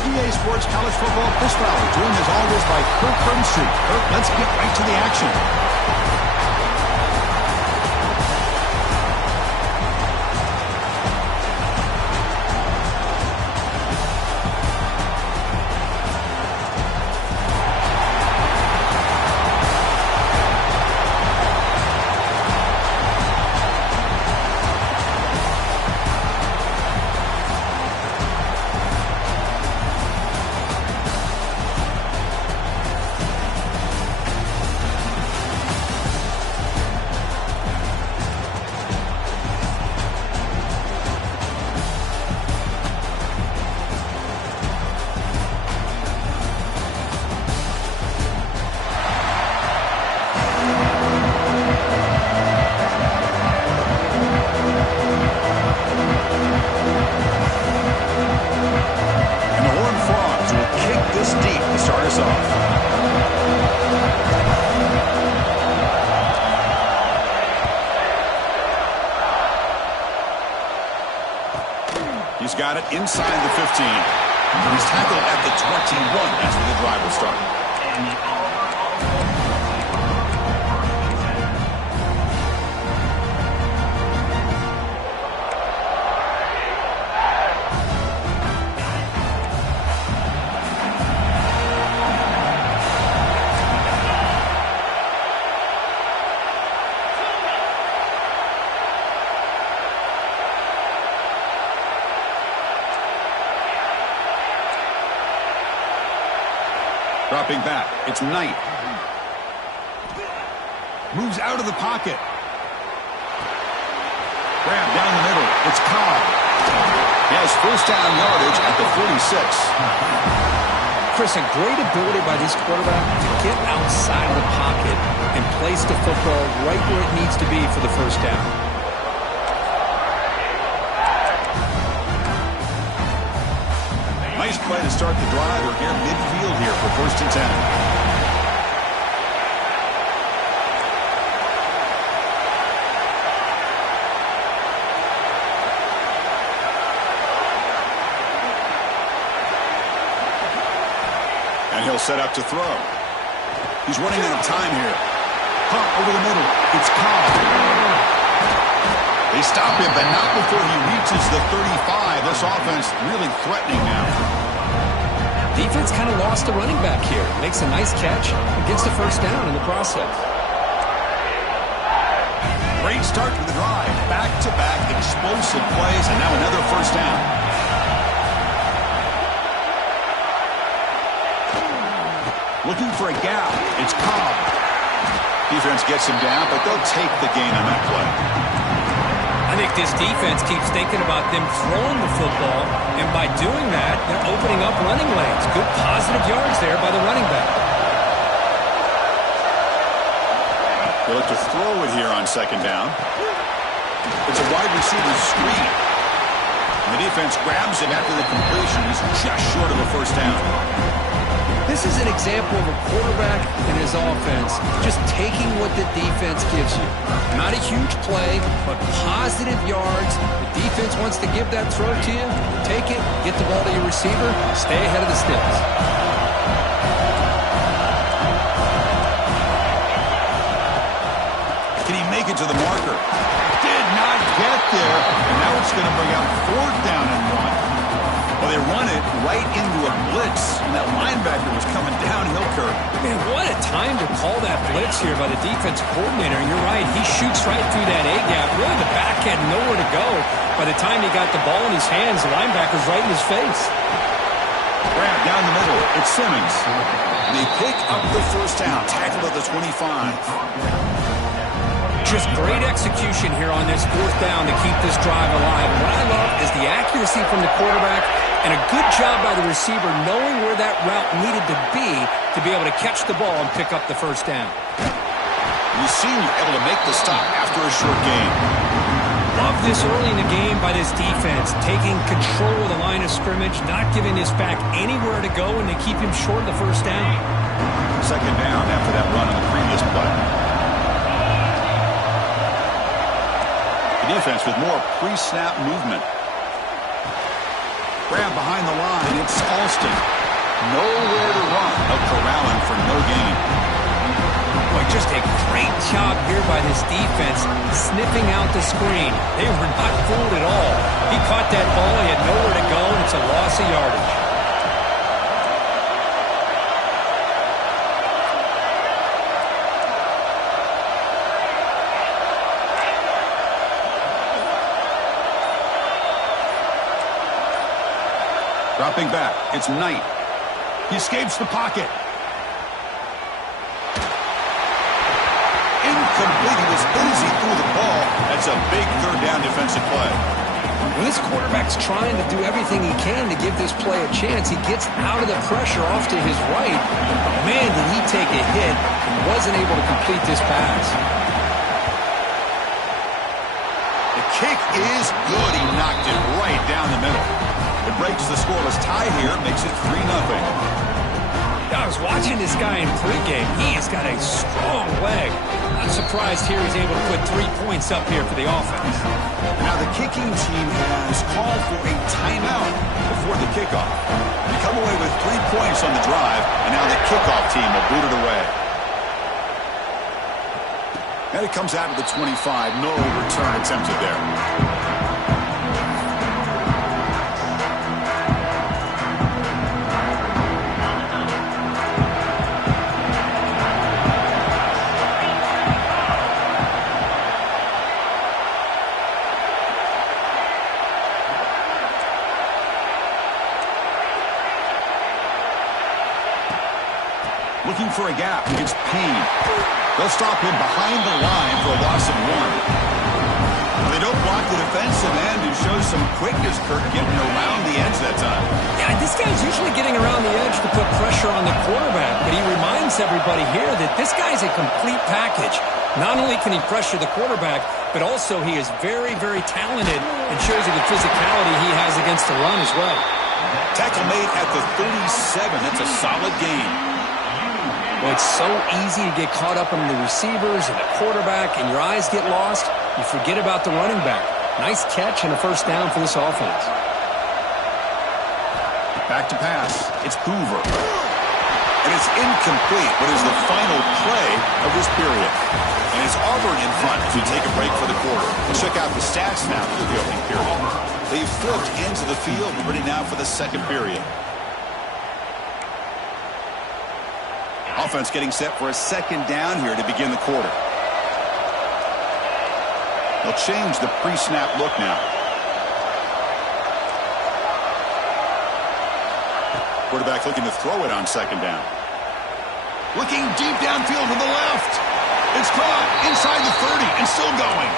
EA Sports College Football Fish Valley, joined as always by Kirk Burnstreet. Kirk, let's get right to the action. He's got it inside the 15. He's tackled at the 21. That's where the drive will start. Dropping back, it's Knight. Moves out of the pocket. Grab down the middle, it's Cobb. He has first down yardage at the 46. Chris, a great ability by this quarterback to get outside of the pocket and place the football right where it needs to be for the first down. Nice play to start the drive. We're here midfield here for 1st and 10. And he'll set up to throw. He's running out of time here. Pump over the middle. It's Cobb. They stop him, but not before he reaches the 35. This offense really threatening now. Defense kind of lost the running back here. Makes a nice catch and gets the first down in the process. Great start to the drive. Back-to-back explosive plays, and now another first down. Looking for a gap. It's Cobb. Defense gets him down, but they'll take the gain on that play. I think this defense keeps thinking about them throwing the football, and by doing that, they're opening up running lanes. Good positive yards there by the running back. They look to throw it here on 2nd down. It's a wide receiver screen. And the defense grabs him after the completion. He's just short of a first down. This is an example of a quarterback and his offense just taking what the defense gives you. Not a huge play, but positive yards. The defense wants to give that throw to you. Take it, get the ball to your receiver, stay ahead of the sticks. Can he make it to the marker? Did not get there. And now it's going to bring out 4th down and 1. Well, they run it right into a blitz, and that linebacker was coming downhill, Kirk. Man, what a time to call that blitz here by the defense coordinator. And you're right, he shoots right through that A-gap. Really, the back had nowhere to go. By the time he got the ball in his hands, the linebacker's right in his face. Grab down the middle. It's Simmons. They pick up the first down, tackled at the 25. Just great execution here on this 4th down to keep this drive alive. And what I love is the accuracy from the quarterback and a good job by the receiver knowing where that route needed to be able to catch the ball and pick up the first down. The senior able to make the stop after a short gain. Love this early in the game by this defense, taking control of the line of scrimmage, not giving this back anywhere to go, and they keep him short of the first down. 2nd down after that run on the previous play. Defense with more pre-snap movement. Grab behind the line. It's Alston. Nowhere to run. They'll corral him for no gain. Boy, just a great job here by this defense, sniffing out the screen. They were not fooled at all. He caught that ball. He had nowhere to go, and it's a loss of yardage. Dropping back, it's Knight. He escapes the pocket. Incomplete. He was busy through the ball. That's a big third down defensive play. When this quarterback's trying to do everything he can to give this play a chance, he gets out of the pressure off to his right. Man, did he take a hit and wasn't able to complete this pass. The kick is good. He knocked it right down the middle. It breaks the scoreless tie here, makes it 3-0. I was watching this guy in pregame. He has got a strong leg. Not surprised here he's able to put 3 points up here for the offense. Now the kicking team has called for a timeout before the kickoff. They come away with 3 points on the drive, and now the kickoff team will boot it away. And it comes out of the 25. No return attempted there. Looking for a gap against Payne. They'll stop him behind the line for a loss of 1. They don't block the defensive end, who shows some quickness, Kirk, getting around the edge that time. Yeah, this guy's usually getting around the edge to put pressure on the quarterback, but he reminds everybody here that this guy's a complete package. Not only can he pressure the quarterback, but also he is very, very talented and shows you the physicality he has against the run as well. Tackle made at the 37. That's a solid gain. Well, it's so easy to get caught up in the receivers and the quarterback, and your eyes get lost. You forget about the running back. Nice catch and a first down for this offense. Back to pass. It's Hoover. And it's incomplete, but is the final play of this period. And it's Auburn in front as we take a break for the quarter. We'll check out the stats now for the opening period. They've flipped into the field, ready now for the second period. Offense getting set for a second down here to begin the quarter. They'll change the pre-snap look now. Quarterback looking to throw it on second down. Looking deep downfield to the left. It's caught inside the 30 and still going.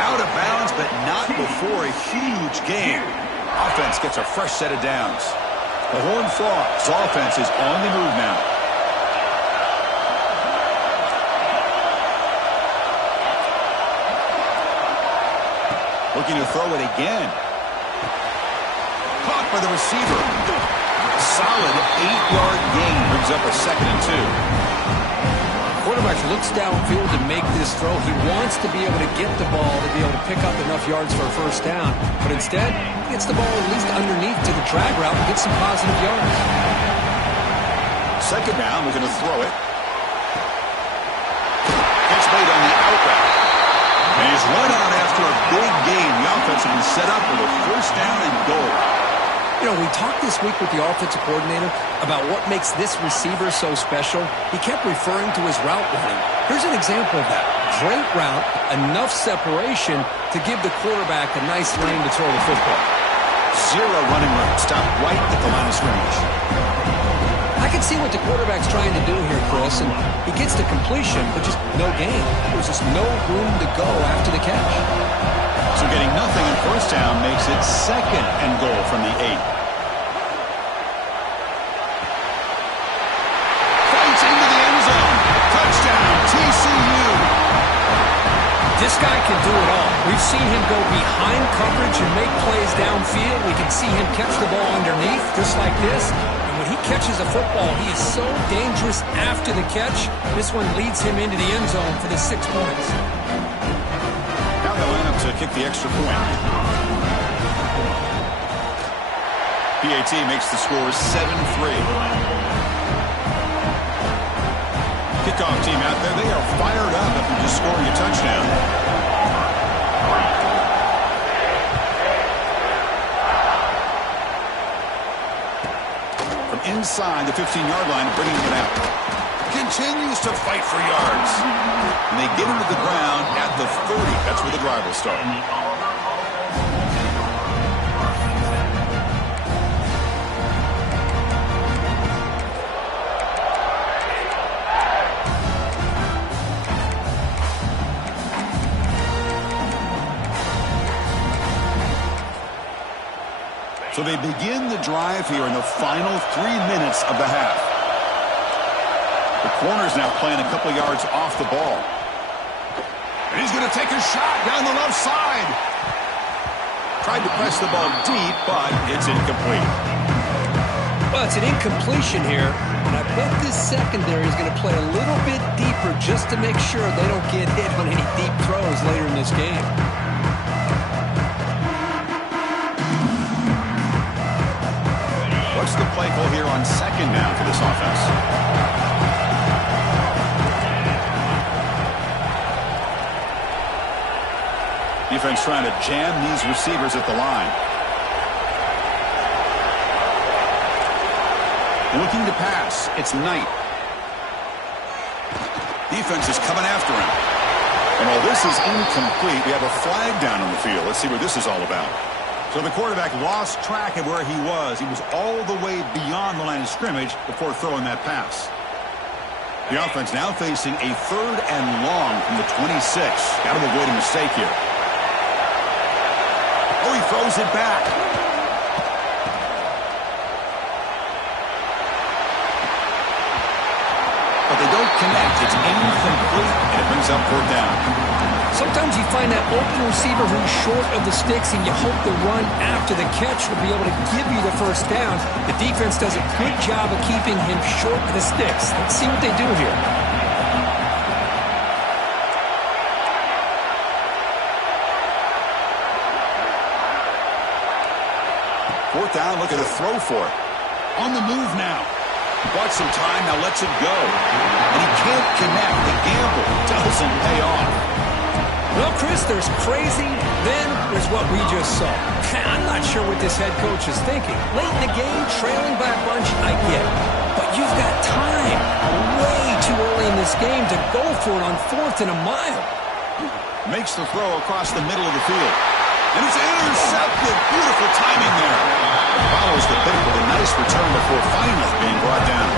Out of bounds, but not before a huge gain. Offense gets a fresh set of downs. The Horned Frogs offense is on the move now. Looking to throw it again. Caught by the receiver. Solid 8-yard gain. Brings up a 2nd and 2. Quarterback looks downfield to make this throw. He wants to be able to get the ball to be able to pick up enough yards for a first down. But instead, he gets the ball at least underneath to the drag route and gets some positive yards. Second down, we're going to throw it. Catch made on the out route. And he's run out after a big gain. The offense will be set up with a first down and goal. You know, we talked this week with the offensive coordinator about what makes this receiver so special. He kept referring to his route running. Here's an example of that. Great route, enough separation to give the quarterback a nice lane to throw the football. 0 running route. Stopped right at the line of scrimmage. I can see what the quarterback's trying to do here, Chris, and he gets the completion, but just no gain. There's just no room to go after the catch. So getting nothing in first down makes it 2nd and goal from the 8. Fights into the end zone. Touchdown, TCU. This guy can do it all. We've seen him go behind coverage and make plays downfield. We can see him catch the ball underneath, just like this. When he catches a football, he is so dangerous after the catch. This one leads him into the end zone for the 6 points. Now they'll line up to kick the extra point. PAT makes the score 7-3. Kickoff team out there, they are fired up after just scoring a touchdown. From inside the 15-yard line, bringing it out. Continues to fight for yards. And they get him to the ground at the 30. That's where the drive will start. So they begin the drive here in the final 3 minutes of the half. The corner's now playing a couple yards off the ball. And he's going to take a shot down the left side. Tried to press the ball deep, but it's incomplete. Well, it's an incompletion here, and I bet this secondary is going to play a little bit deeper just to make sure they don't get hit on any deep throws later in this game. What's the play call here on second down for this offense? Defense trying to jam these receivers at the line. Looking to pass. It's Knight. Defense is coming after him. And while this is incomplete, we have a flag down on the field. Let's see what this is all about. So the quarterback lost track of where he was. He was all the way beyond the line of scrimmage before throwing that pass. The offense now facing a 3rd and long from the 26. Got to avoid a mistake here. Oh, he throws it back. But they don't connect. It's incomplete, and it brings up 4th down. Sometimes you find that open receiver who's short of the sticks, and you hope the run after the catch will be able to give you the first down. The defense does a good job of keeping him short of the sticks. Let's see what they do here. Fourth down, look at a throw for it. On the move now. Bought some time, now lets it go. And he can't connect. The gamble doesn't pay off. Well, Chris, there's crazy, then there's what we just saw. I'm not sure what this head coach is thinking. Late in the game, trailing by a bunch, I get it. But you've got time, way too early in this game to go for it on 4th and a mile. Makes the throw across the middle of the field. And it's intercepted. Beautiful timing there. Follows the pick with a nice return before finally being brought down.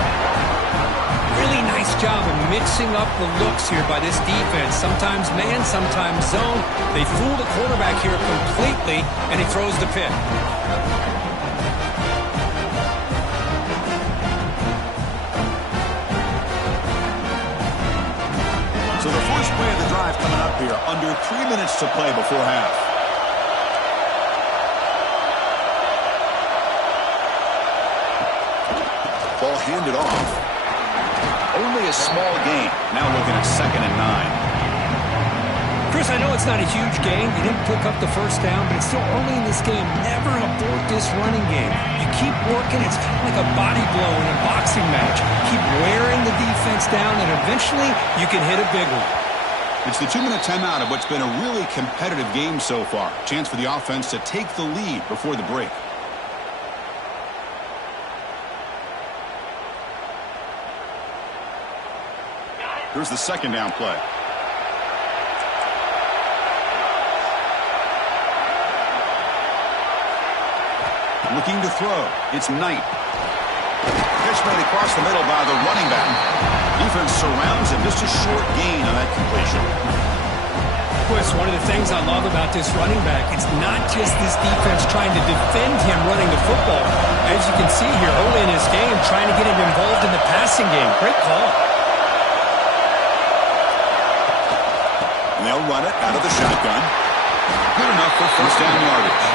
Really nice job of mixing up the looks here by this defense. Sometimes man, sometimes zone. They fool the quarterback here completely, and he throws the pick. So the first play of the drive coming up here, under 3 minutes to play before half. Ball handed off. Only a small gain. Now looking at 2nd and 9. Chris, I know it's not a huge gain. You didn't pick up the first down, but it's still early in this game. Never abort this running game. You keep working. It's kind of like a body blow in a boxing match. Keep wearing the defense down, and eventually you can hit a big one. It's the 2-minute timeout of what's been a really competitive game so far. Chance for the offense to take the lead before the break. Here's the 2nd down play. Looking to throw. It's Knight. Pitch made across the middle by the running back. Defense surrounds him. Just a short gain on that completion. Chris, one of the things I love about this running back, it's not just this defense trying to defend him running the football. As you can see here early in this game, trying to get him involved in the passing game. Great call. And they'll run it out of the shotgun. Good enough for first down yardage.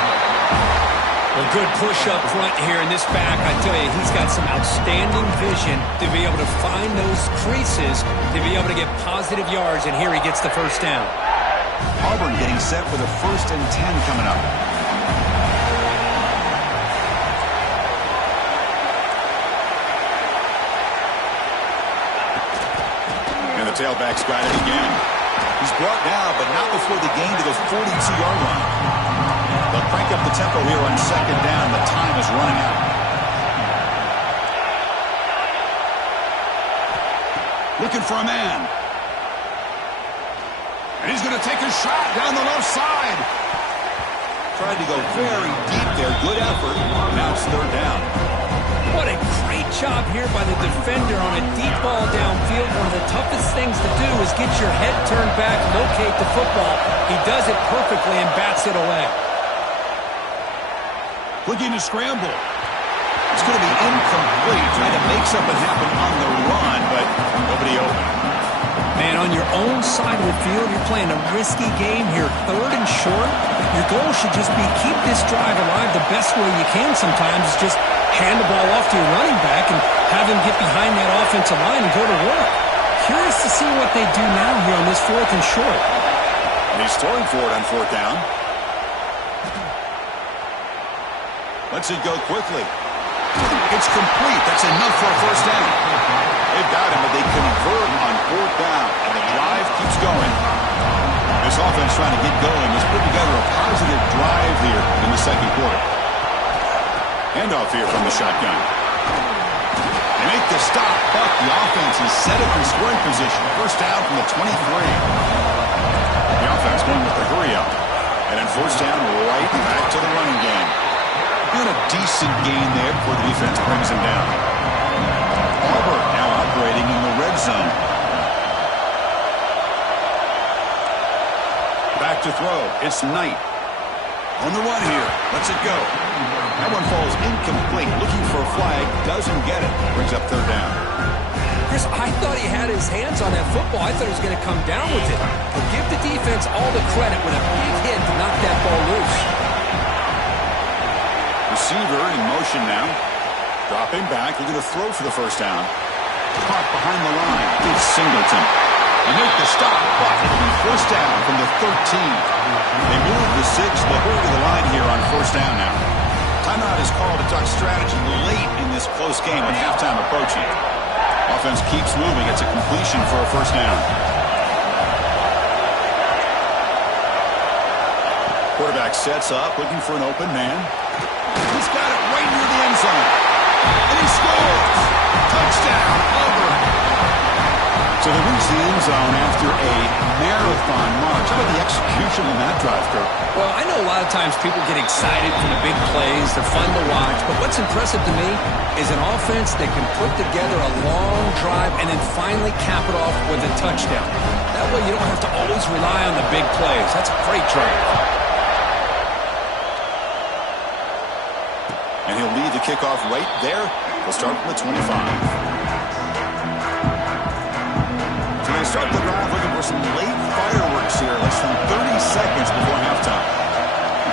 Well, good push up front here in this back. I tell you, he's got some outstanding vision to be able to find those creases, to be able to get positive yards, and here he gets the first down. Auburn getting set for the 1st and 10 coming up. tailback's got it again. He's brought down, but not before the gain to the 42-yard line. They'll crank up the tempo here on second down. The time is running out. Looking for a man. And he's going to take a shot down the left side. Tried to go very deep there. Good effort. Now it's third down. What a great job here by the defender on a deep ball downfield. One of the toughest things to do is get your head turned back, locate the football. He does it perfectly and bats it away. Looking to scramble. It's going to be incomplete. Trying to make something happen on the run, but nobody open. Man, on your own side of the field, you're playing a risky game here. Third and short. Your goal should just be keep this drive alive the best way you can sometimes. Is just hand the ball off to your running back and have him get behind that offensive line and go to work. Curious to see what they do now here on this fourth and short. And he's throwing for it on fourth down. Lets it go quickly. It's complete. That's enough for a first down. They've got him, but they convert on fourth down, and the drive keeps going. This offense trying to get going has put together a positive drive here in the second quarter. Handoff here from the shotgun. They make the stop, but the offense is set up in scoring position. First down from the 23. The offense going with the hurry-up. And then first down right back to the running game. Doing a decent gain there before the defense brings him down. Auburn now operating in the red zone. Back to throw. It's Knight. On the run here. Lets it go. That one falls incomplete. Looking for a flag. Doesn't get it. Brings up third down. Chris, I thought he had his hands on that football. I thought he was going to come down with it. But give the defense all the credit with a big hit to knock that ball loose. Receiver in motion now. Dropping back. Looking to throw for the first down. Caught behind the line. It's Singleton. They make the stop, but it'll be first down from the 13. They move the 6. They'll hurry to the line here on first down now. Timeout is called to talk strategy late in this close game with halftime approaching. Offense keeps moving. It's a completion for a first down. Quarterback sets up, looking for an open man. He's got it right near the end zone. And he scores! Touchdown, Auburn! So they reach the end zone after a marathon march. How about the execution on that drive, Kirk? Well, I know a lot of times people get excited for the big plays. They're fun to watch. But what's impressive to me is an offense that can put together a long drive and then finally cap it off with a touchdown. That way you don't have to always rely on the big plays. That's a great drive. And he'll lead the kickoff right there. He'll start from the 25. So they start the drive looking for some late fireworks here. Less than 30 seconds before halftime.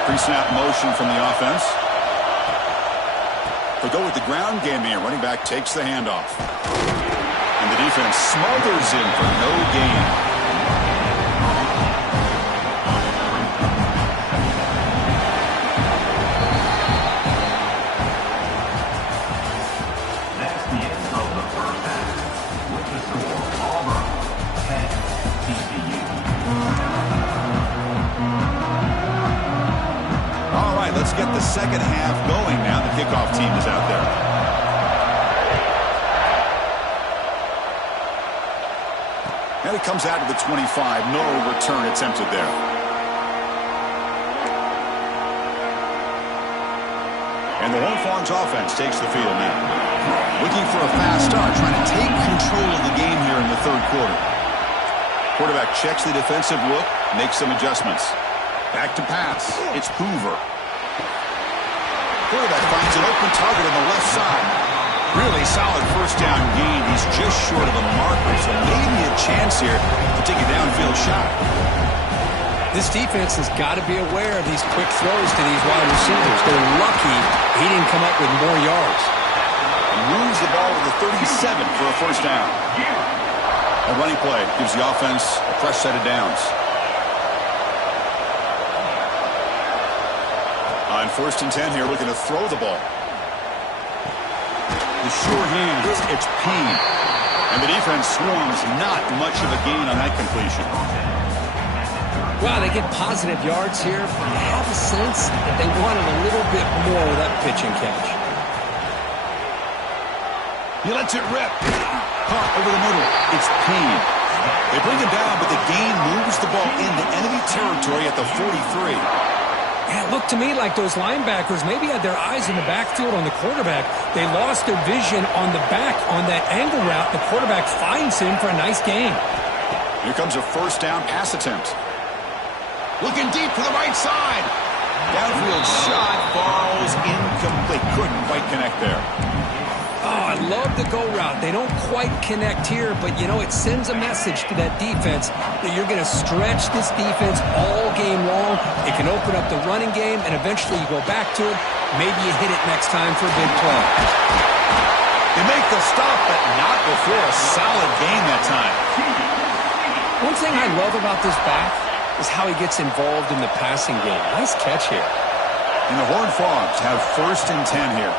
Pre-snap motion from the offense. They go with the ground game here. Running back takes the handoff. And the defense smothers him for no gain. Let's get the second half going now. The kickoff team is out there. And it comes out to the 25. No return attempted there. And the Horned Frogs offense takes the field now. Looking for a fast start, trying to take control of the game here in the third quarter. Quarterback checks the defensive look, makes some adjustments. Back to pass. It's Hoover. Quarterback finds an open target on the left side. Really solid first down gain. He's just short of a marker, so maybe a chance here to take a downfield shot. This defense has got to be aware of these quick throws to these wide receivers. They're lucky he didn't come up with more yards. And moves the ball to the 37 for a first down. A running play gives the offense a fresh set of downs. On first and 10 here, looking to throw the ball. The sure hand, it's Payne. And the defense swarms not much of a gain on that completion. Well, they get positive yards here, but I have a sense that they wanted a little bit more with that pitch and catch. He lets it rip. Caught over the middle. It's Payne. They bring him down, but the gain moves the ball into enemy territory at the 43. Yeah, it looked to me like those linebackers maybe had their eyes in the backfield on the quarterback. They lost their vision on the back on that angle route. The quarterback finds him for a nice gain. Here comes a first down pass attempt. Looking deep to the right side. Downfield shot falls incomplete. Couldn't quite connect there. Oh, I love the go route. They don't quite connect here, but, you know, it sends a message to that defense that you're going to stretch this defense all game long. It can open up the running game, and eventually you go back to it. Maybe you hit it next time for a big play. They make the stop, but not before a solid gain that time. One thing I love about this back is how he gets involved in the passing game. Nice catch here. And the Horned Frogs have 1st and 10 here.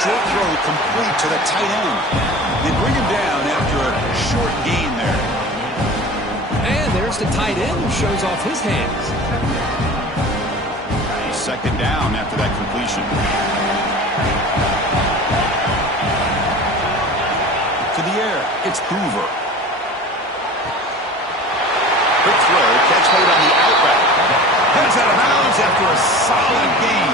Short throw complete to the tight end. They bring him down after a short gain there. And there's the tight end who shows off his hands. 2nd down after that completion. To the air, it's Hoover. Quick throw, catch made on the out route. Heads out of bounds after a solid gain.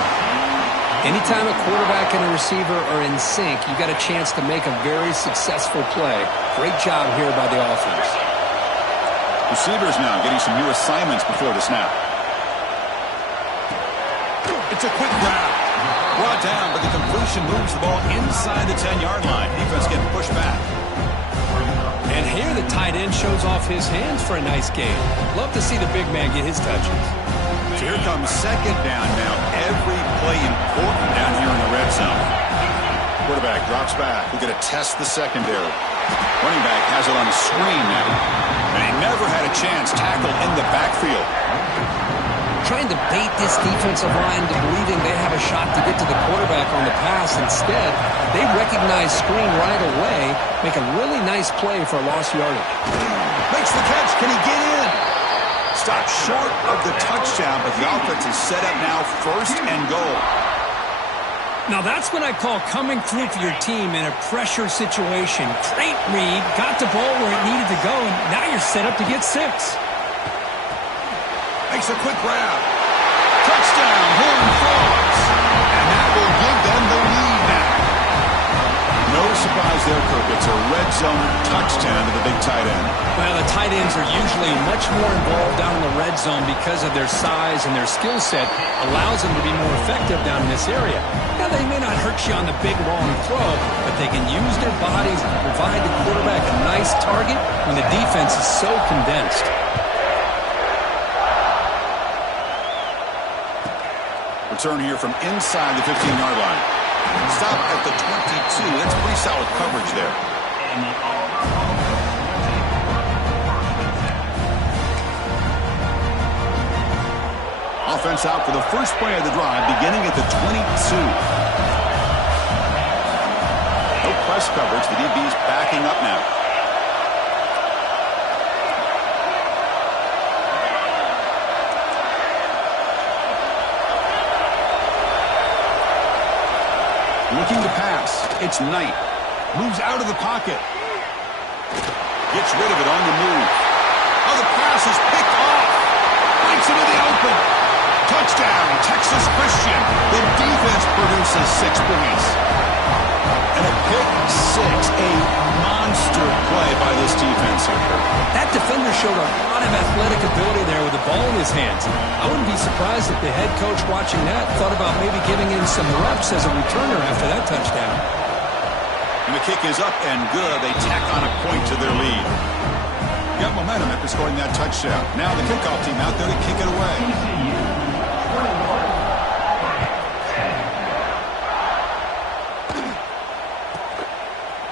Anytime a quarterback and a receiver are in sync, you got a chance to make a very successful play. Great job here by the offense. Receivers now getting some new assignments before the snap. It's a quick grab. Brought down, but the completion moves the ball inside the 10-yard line. Defense getting pushed back. And here the tight end shows off his hands for a nice gain. Love to see the big man get his touches. So here comes 2nd down now. Every play important down here in the red zone. Quarterback drops back. We're going to test the secondary. Running back has it on a screen now. And he never had a chance tackled in the backfield. Trying to bait this defensive line to believing they have a shot to get to the quarterback on the pass. Instead, they recognize screen right away, make a really nice play for lost yardage. Makes the catch. Can he get in? Stopped short of the touchdown, but the offense is set up now 1st and goal. Now that's what I call coming through for your team in a pressure situation. Great read, got the ball where it needed to go, and now you're set up to get 6. Makes a quick grab. Touchdown, Horned Frogs. And that will give them the lead now. No surprise there, Kirk. It's a red zone touchdown to the big tight end. Well, the tight ends are usually much more involved down in the red zone because of their size and their skill set allows them to be more effective down in this area. Now, they may not hurt you on the big, long throw, but they can use their bodies to provide the quarterback a nice target when the defense is so condensed. Return here from inside the 15-yard line. Stop at the 22. That's pretty solid coverage there. Offense out for the first play of the drive, beginning at the 22. No press coverage. The DB's backing up now. Looking to pass. It's Knight. Moves out of the pocket. Gets rid of it on the move. Oh, the pass is picked off. Breaks into the open. Touchdown, Texas Christian. The defense produces 6 points. And a pick 6. A monster play by this defense here. That defender showed a lot of athletic ability there with the ball in his hands. I wouldn't be surprised if the head coach watching that thought about maybe giving him some reps as a returner after that touchdown. And the kick is up and good. They tack on a point to their lead. Got momentum after scoring that touchdown. Now the kickoff team out there to kick it away.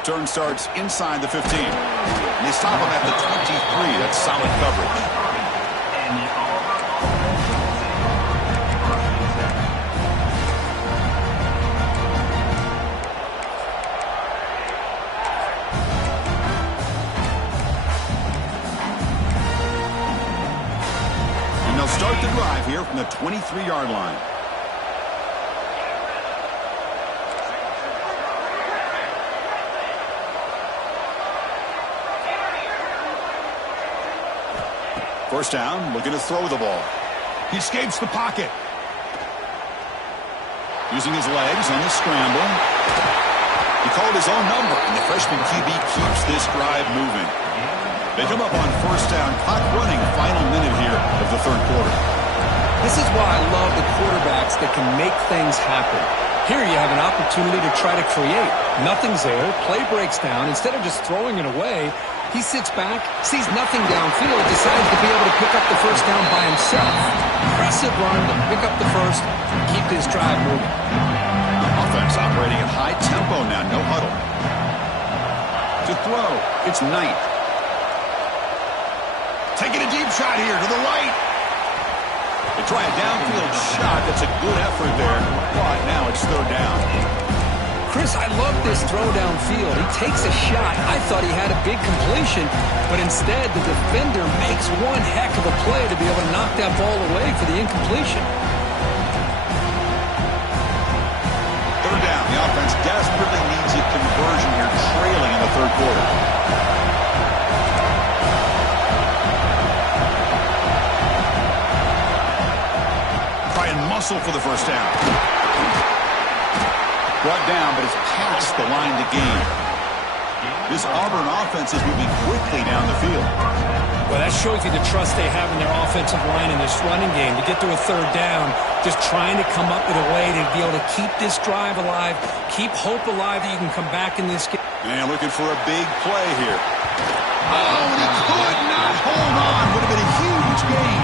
Turn starts inside the 15. And they stop him at the 23. That's solid coverage. from the 23-yard line. First down, looking to throw the ball. He escapes the pocket. Using his legs on the scramble. He called his own number, and the freshman QB keeps this drive moving. They come up on first down, clock running, final minute here of the third quarter. This is why I love the quarterbacks that can make things happen. Here you have an opportunity to try to create. Nothing's there, play breaks down. Instead of just throwing it away, he sits back, sees nothing downfield, decides to be able to pick up the first down by himself. Impressive run to pick up the first, keep this drive moving. Offense operating at high tempo now, no huddle. To throw, it's Knight. Taking a deep shot here to the right. They try a downfield shot. That's a good effort there, but now it's third down. Chris, I love this throw downfield. He takes a shot. I thought he had a big completion, but instead the defender makes one heck of a play to be able to knock that ball away for the incompletion. Third down. The offense desperately needs a conversion here, trailing in the third quarter. Try and muscle for the first down. Brought down, but it's past the line to gain. This Auburn offense is moving quickly down the field. Well, that shows you the trust they have in their offensive line in this running game. To get to a third down, just trying to come up with a way to be able to keep this drive alive, keep hope alive that you can come back in this game. And looking for a big play here. Oh, and he could not hold on. Would have been a huge gain.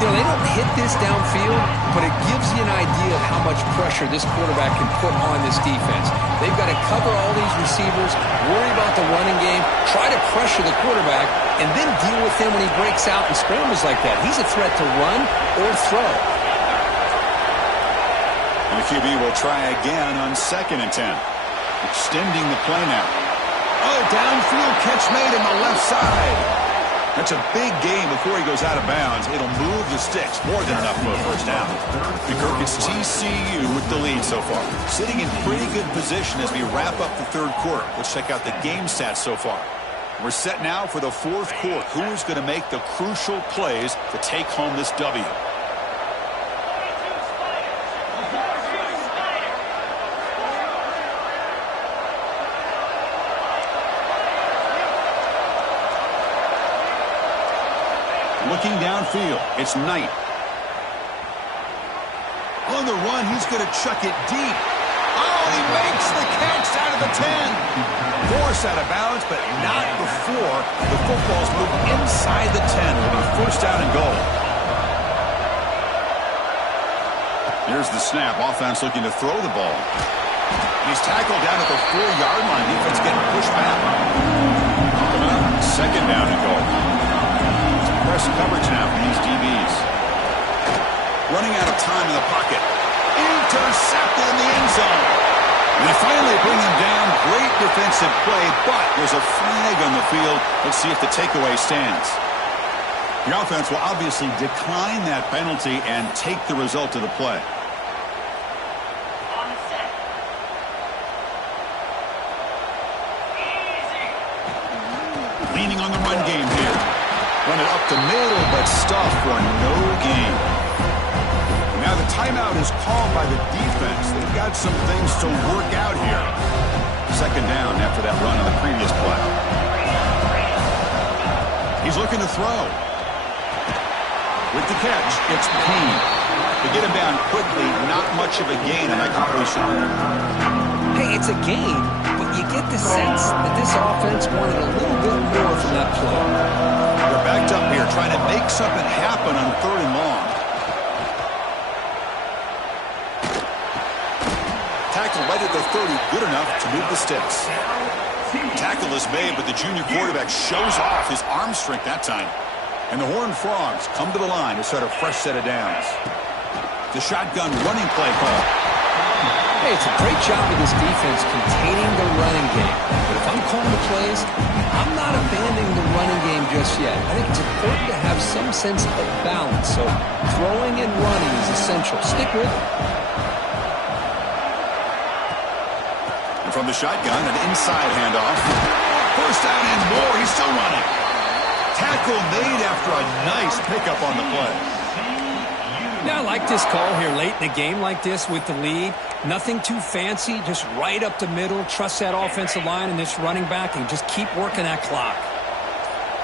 You know, they don't hit this downfield, but it gives you an idea of how much pressure this quarterback can put on this defense. They've got to cover all these receivers, worry about the running game, try to pressure the quarterback, and then deal with him when he breaks out and scrambles like that. He's a threat to run or throw. And the QB will try again on 2nd and 10. Extending the play now. Oh, downfield catch made on the left side. That's a big gain before he goes out of bounds. It'll move the sticks. More than enough for a first down. McKirk, it's TCU with the lead so far. Sitting in pretty good position as we wrap up the third quarter. Let's check out the game stats so far. We're set now for the fourth quarter. Who is going to make the crucial plays to take home this W? Looking downfield, it's Knight. On the run, he's going to chuck it deep. Oh, he makes the catch out of the 10. Forced out of bounds, but not before the football's moved inside the 10. It'll be first down and goal. Here's the snap. Offense looking to throw the ball. He's tackled down at the 4-yard line. Defense getting pushed back. Coming up, second down and goal. Press coverage now from these DBs. Running out of time in the pocket. Intercepted in the end zone. And they finally bring him down. Great defensive play, but there's a flag on the field. Let's see if the takeaway stands. The offense will obviously decline that penalty and take the result of the play. Leaning on the run game here. Run it up the middle, but stuff for no gain. Now the timeout is called by the defense. They've got some things to work out here. Second down after that run on the previous play. He's looking to throw. With the catch, it's Payne. To get him down quickly, not much of a gain on that completion. Hey, it's a gain, but you get the sense that this offense wanted a little bit more from that play. They're backed up here, trying to make something happen on 3rd and long. Tackle right at the 30, good enough to move the sticks. Tackle is made, but the junior quarterback shows off his arm strength that time. And the Horned Frogs come to the line to start a fresh set of downs. The shotgun running play call. Hey, it's a great job of this defense containing the running game. But if I'm calling the plays, I'm not abandoning the running game just yet. I think it's important to have some sense of balance. So throwing and running is essential. Stick with it. And from the shotgun, an inside handoff. First down and more. He's still running. Tackle made after a nice pickup on the play. Yeah, I like this call here late in the game like this with the lead. Nothing too fancy, just right up the middle. Trust that offensive line and this running back and just keep working that clock.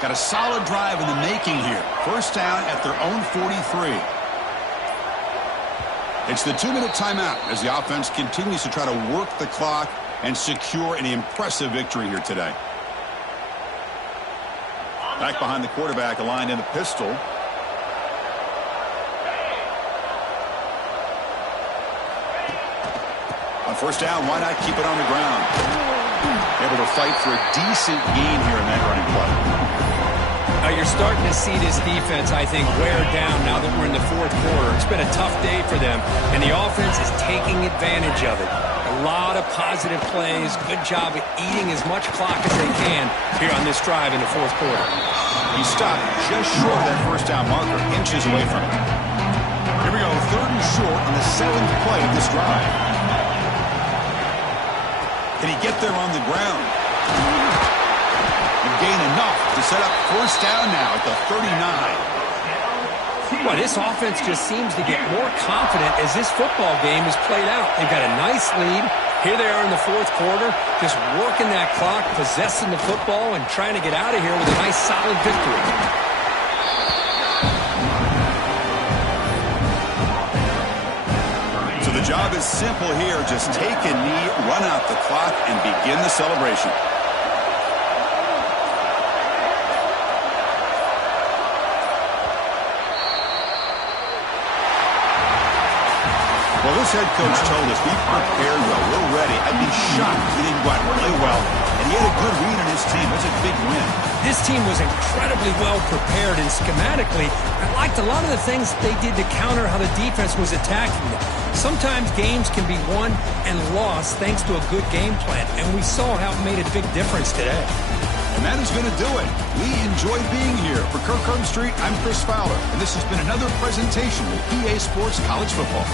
Got a solid drive in the making here. First down at their own 43. It's the 2-minute timeout as the offense continues to try to work the clock and secure an impressive victory here today. Back behind the quarterback, aligned in the pistol. On first down, why not keep it on the ground? Able to fight for a decent gain here in that running play. Now you're starting to see this defense, I think, wear down now that we're in the fourth quarter. It's been a tough day for them, and the offense is taking advantage of it. A lot of positive plays. Good job at eating as much clock as they can here on this drive in the fourth quarter. He stopped just short of that first down marker, inches away from it. Here we go, 3rd and short on the 7th play of this drive. Can he get there on the ground? And gain enough to set up first down now at the 39. Well, this offense just seems to get more confident as this football game is played out. They've got a nice lead. Here they are in the fourth quarter, just working that clock, possessing the football, and trying to get out of here with a nice, solid victory. So the job is simple here. Just take a knee, run out the clock, and begin the celebration. Well, this head coach told us we prepared well. We're ready. I'd be shocked if he didn't go out and play well. And he had a good read on his team. That's a big win. This team was incredibly well prepared, and schematically, I liked a lot of the things they did to counter how the defense was attacking them. Sometimes games can be won and lost thanks to a good game plan, and we saw how it made a big difference today. And that is going to do it. We enjoyed being here. For Kirk Street, I'm Chris Fowler, and this has been another presentation of EA Sports College Football.